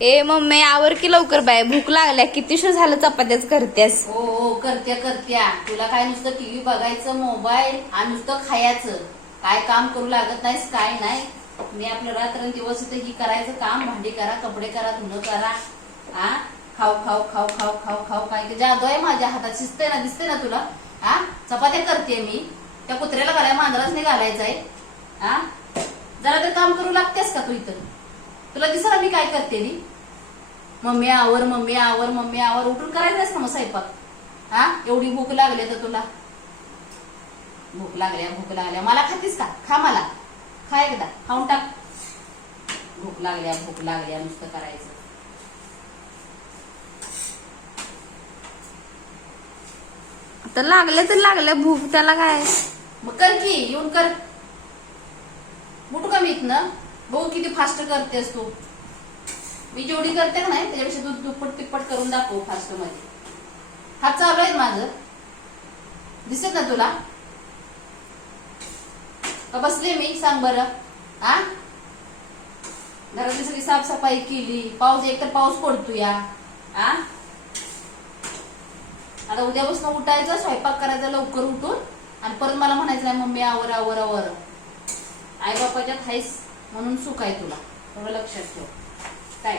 ए mummy आवर की लवकर bye, भूक लागल्या. किती शो झालं चपात्याच करतेस. हो हो करत्या. तुला काय नुसतं टीव्ही बघायचं, मोबाईल आणि नुसतं खायचं. काय काम करू लागत नाहीस, काय नाही. मी आपलं रात्रंदिवस इथं ही करायचं काम, भांडी करा, कपडे करा, धुणं करा. हा खाऊ खाऊ खाऊ खाऊ खाऊ खाऊ काय की जादू आहे माझ्या हातात. शिजते ना, दिसते ना तुला. हा चपात्या करते मी. त्या कुत्र्याला घालाय मांजराच नाही घालायचंय. हा जरा तर काम करू लागतेस का तू इथं? तुला दिसला मी काय करते नी? मम्मी आवर मम्मी आवर मम्मी आवर उठून करायचं ना मग स्वयंपाक. हा एवढी भूक लागली तर तुला. भूक लागल्या मला खातीस का? खा मला, खा एकदा खाऊन टाक. भूक लागल्या नुसतं करायचं. आता लागलं तर लागलं भूक, त्याला काय. मग कर की, येऊन कर. उठ का मी इथनं? बघू किती फास्ट करतेस तू. मी जेवढी करते का नाही त्याच्यापेक्षा तू दुप्पट तिप्पट करून दाखव फास्ट मध्ये. हात चालू आहे माझं, दिसत ना तुला? का बसले मी सांग बरं. हा घरातली सगळी साफसफाई केली. पाऊस एकतर पाऊस पडतो या. हा आता उद्यापासून उठायचं, स्वयंपाक करायचा लवकर उठून. आणि परत मला म्हणायचं नाही मम्मी आवर आवर आवर. आई बापाच्यात हायस म्हणून सुख आहे तुला, थोडं लक्षात ठेव. काय